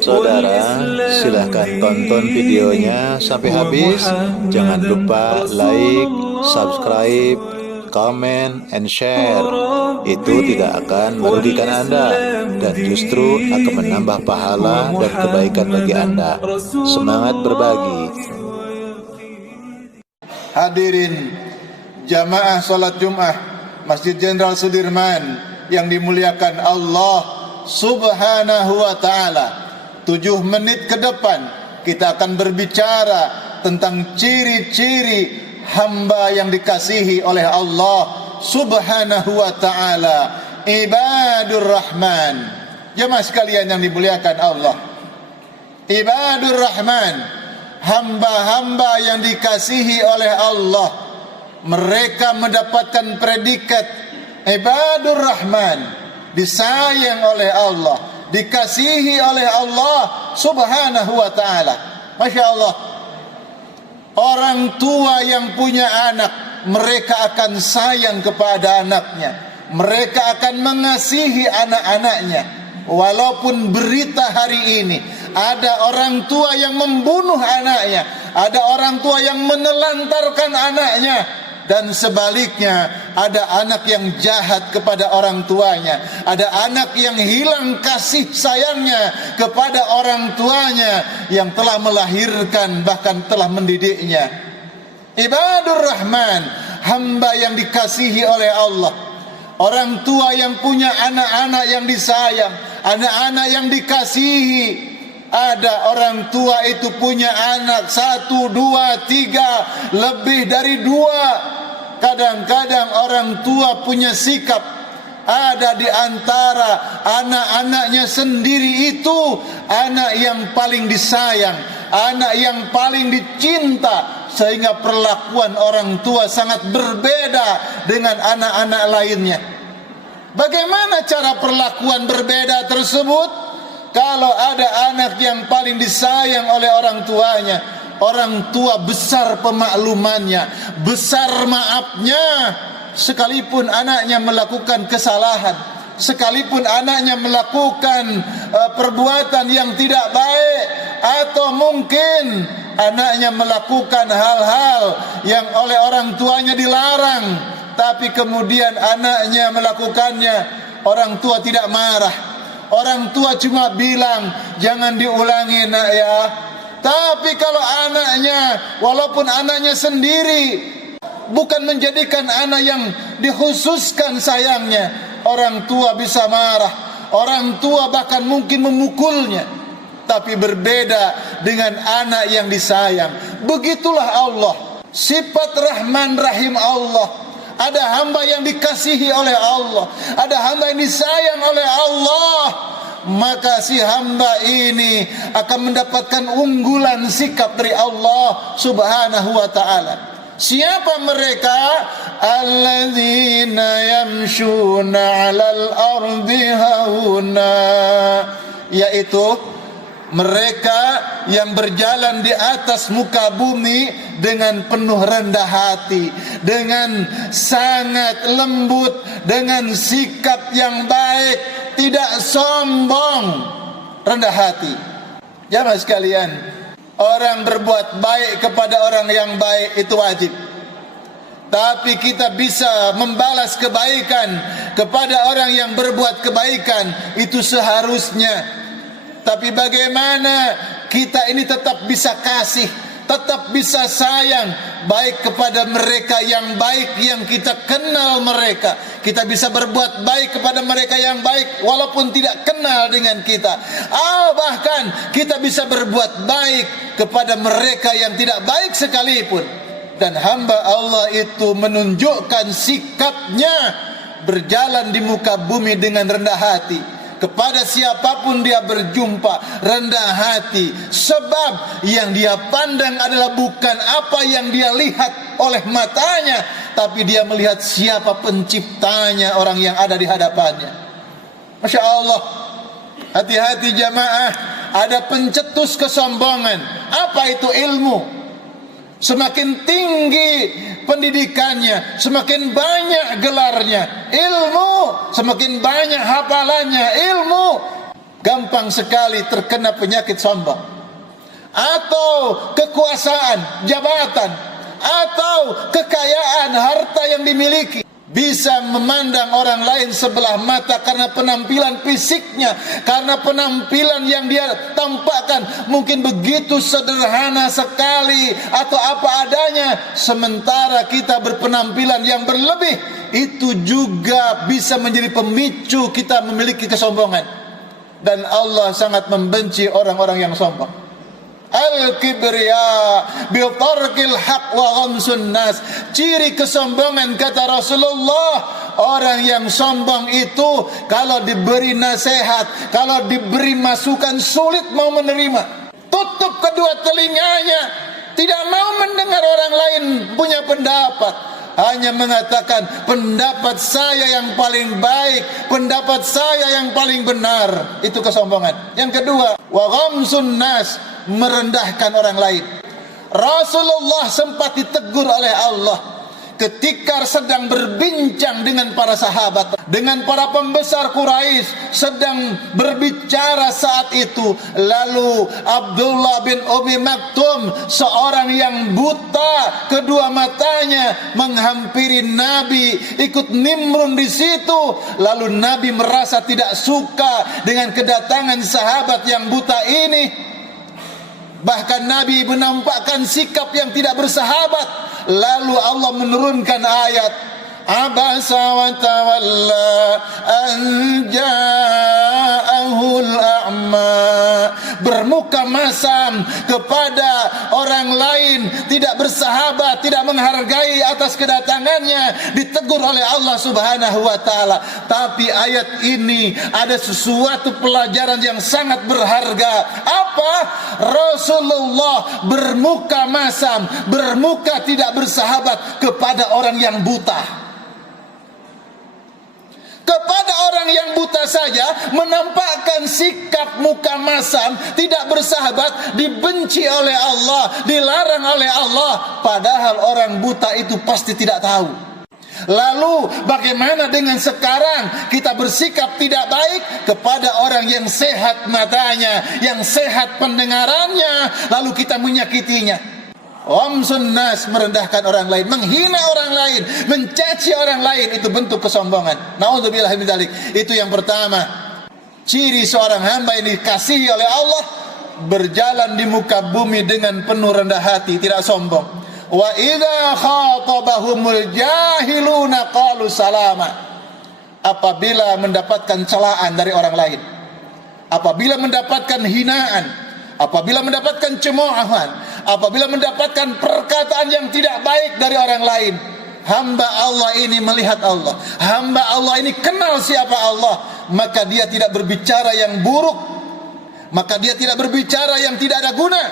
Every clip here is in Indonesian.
Saudara, silahkan tonton videonya sampai habis. Jangan lupa like, subscribe, comment, and share. Itu tidak akan merugikan Anda dan justru akan menambah pahala dan kebaikan bagi Anda. Semangat berbagi. Hadirin jamaah salat Jumat Masjid Jenderal Sudirman yang dimuliakan Allah Subhanahu wa ta'ala. 7 menit ke depan kita akan berbicara tentang ciri-ciri hamba yang dikasihi oleh Allah Subhanahu wa ta'ala, Ibadur Rahman. Jemaah sekalian yang dimuliakan Allah, Ibadur Rahman, hamba-hamba yang dikasihi oleh Allah, mereka mendapatkan predikat Ibadur Rahman, disayang oleh Allah, dikasihi oleh Allah Subhanahu wa ta'ala. Masya Allah, orang tua yang punya anak, mereka akan sayang kepada anaknya, mereka akan mengasihi anak-anaknya. Walaupun berita hari ini ada orang tua yang membunuh anaknya, ada orang tua yang menelantarkan anaknya, dan sebaliknya ada anak yang jahat kepada orang tuanya, ada anak yang hilang kasih sayangnya kepada orang tuanya yang telah melahirkan bahkan telah mendidiknya. Ibadur Rahman, hamba yang dikasihi oleh Allah, orang tua yang punya anak-anak yang disayang, anak-anak yang dikasihi. Ada orang tua itu punya anak 1, 2, 3, lebih dari 2. Kadang-kadang orang tua punya sikap, ada di antara anak-anaknya sendiri itu anak yang paling disayang, anak yang paling dicinta, sehingga perlakuan orang tua sangat berbeda dengan anak-anak lainnya. Bagaimana cara perlakuan berbeda tersebut? Kalau ada anak yang paling disayang oleh orang tuanya, orang tua besar pemaklumannya, besar maafnya, sekalipun anaknya melakukan kesalahan, sekalipun anaknya melakukan perbuatan yang tidak baik, atau mungkin anaknya melakukan hal-hal yang oleh orang tuanya dilarang, tapi kemudian anaknya melakukannya, orang tua tidak marah. Orang tua cuma bilang, jangan diulangi nak ya. Tapi kalau anaknya, walaupun anaknya sendiri, bukan menjadikan anak yang dikhususkan sayangnya, orang tua bisa marah, orang tua bahkan mungkin memukulnya. Tapi berbeda dengan anak yang disayang. Begitulah Allah, sifat Rahman Rahim Allah. Ada hamba yang dikasihi oleh Allah, ada hamba yang disayang oleh Allah, maka si hamba ini akan mendapatkan unggulan sikap dari Allah Subhanahu wa ta'ala. Siapa mereka? Alladzina yamshuna 'alal ardi hauna, yaitu mereka yang berjalan di atas muka bumi dengan penuh rendah hati, dengan sangat lembut, dengan sikap yang baik, tidak sombong, rendah hati. Jamaah sekalian, orang berbuat baik kepada orang yang baik itu wajib. Tapi kita bisa membalas kebaikan kepada orang yang berbuat kebaikan, itu seharusnya. Tapi bagaimana kita ini tetap bisa kasih, tetap bisa sayang, baik kepada mereka yang baik yang kita kenal mereka. Kita bisa berbuat baik kepada mereka yang baik walaupun tidak kenal dengan kita. Bahkan kita bisa berbuat baik kepada mereka yang tidak baik sekalipun. Dan hamba Allah itu menunjukkan sikapnya berjalan di muka bumi dengan rendah hati. Kepada siapapun dia berjumpa, rendah hati. Sebab yang dia pandang adalah bukan apa yang dia lihat oleh matanya, tapi dia melihat siapa penciptanya orang yang ada di hadapannya. Masya Allah. Hati-hati jamaah, ada pencetus kesombongan. Apa itu ilmu? Semakin tinggi pendidikannya, semakin banyak gelarnya, ilmu, semakin banyak hafalannya, ilmu, gampang sekali terkena penyakit sombong, atau kekuasaan, jabatan, atau kekayaan, harta yang dimiliki, bisa memandang orang lain sebelah mata karena penampilan fisiknya, karena penampilan yang dia tampakkan mungkin begitu sederhana sekali atau apa adanya, sementara kita berpenampilan yang berlebih. Itu juga bisa menjadi pemicu kita memiliki kesombongan, dan Allah sangat membenci orang-orang yang sombong. Al-kibriya bitarkil haq wa ghamsun nas. Ciri kesombongan, kata Rasulullah, orang yang sombong itu kalau diberi nasihat, kalau diberi masukan, sulit mau menerima. Tutup kedua telinganya, tidak mau mendengar orang lain punya pendapat, hanya mengatakan pendapat saya yang paling baik, pendapat saya yang paling benar. Itu kesombongan. Yang kedua, wa ghamsun nas, merendahkan orang lain. Rasulullah sempat ditegur oleh Allah ketika sedang berbincang dengan para sahabat, dengan para pembesar Quraisy, sedang berbicara saat itu. Lalu Abdullah bin Umi Maktum, seorang yang buta kedua matanya, menghampiri Nabi, ikut nimrun di situ. Lalu Nabi merasa tidak suka dengan kedatangan sahabat yang buta ini. Bahkan Nabi menampakkan sikap yang tidak bersahabat. Lalu Allah menurunkan ayat, abasa wa tawalla an ja'ahul a'ma, bermuka masam kepada orang lain, tidak bersahabat, tidak menghargai atas kedatangannya, ditegur oleh Allah Subhanahu wa taala. Tapi ayat ini ada sesuatu pelajaran yang sangat berharga. Apa? Rasulullah bermuka masam, bermuka tidak bersahabat kepada orang yang buta. Kepada orang yang buta saja menampakkan sikap muka masam, tidak bersahabat, dibenci oleh Allah, dilarang oleh Allah. Padahal orang buta itu pasti tidak tahu. Lalu bagaimana dengan sekarang kita bersikap tidak baik kepada orang yang sehat matanya, yang sehat pendengarannya, lalu kita menyakitinya? Ghamsun nas, merendahkan orang lain, menghina orang lain, mencaci orang lain, itu bentuk kesombongan. Naudzubillah min dzalik. Itu yang pertama. Ciri seorang hamba yang dikasihi oleh Allah, berjalan di muka bumi dengan penuh rendah hati, tidak sombong. Wa idza khatabahumul jahiluna qalu salama. Apabila mendapatkan celaan dari orang lain, apabila mendapatkan hinaan, apabila mendapatkan cemoohan, apabila mendapatkan perkataan yang tidak baik dari orang lain, hamba Allah ini melihat Allah, hamba Allah ini kenal siapa Allah, maka dia tidak berbicara yang buruk, maka dia tidak berbicara yang tidak ada guna,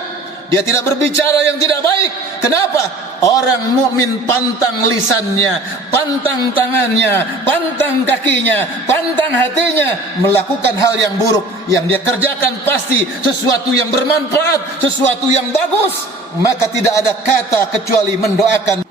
dia tidak berbicara yang tidak baik. Kenapa? Orang mukmin pantang lisannya, pantang tangannya, pantang kakinya, pantang hatinya melakukan hal yang buruk. Yang dia kerjakan pasti sesuatu yang bermanfaat, sesuatu yang bagus. Maka tidak ada kata kecuali mendoakan.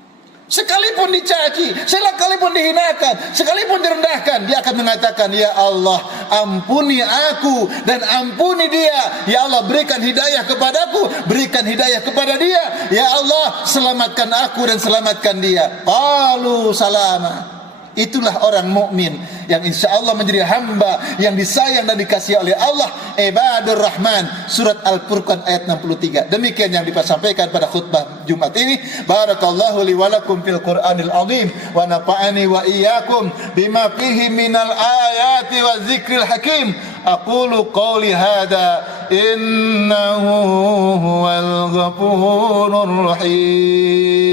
Sekalipun dicaci, sekalipun dihinakan, sekalipun direndahkan, dia akan mengatakan, ya Allah, ampuni aku dan ampuni dia. Ya Allah, berikan hidayah kepadaku, berikan hidayah kepada dia. Ya Allah, selamatkan aku dan selamatkan dia. Qalu salama. Itulah orang mukmin yang insya Allah menjadi hamba yang disayang dan dikasihi oleh Allah, ibadur rahman. Surat Al-Furqan ayat 63. Demikian yang disampaikan pada khutbah Jumat ini. Barakallahu li wa lakum fil Qur'anil azim wa nafa'ani wa iyyakum bima fihi minal ayati wa dzikril hakim. Aqulu qawli hadza innahu huwal ghafurur rahim.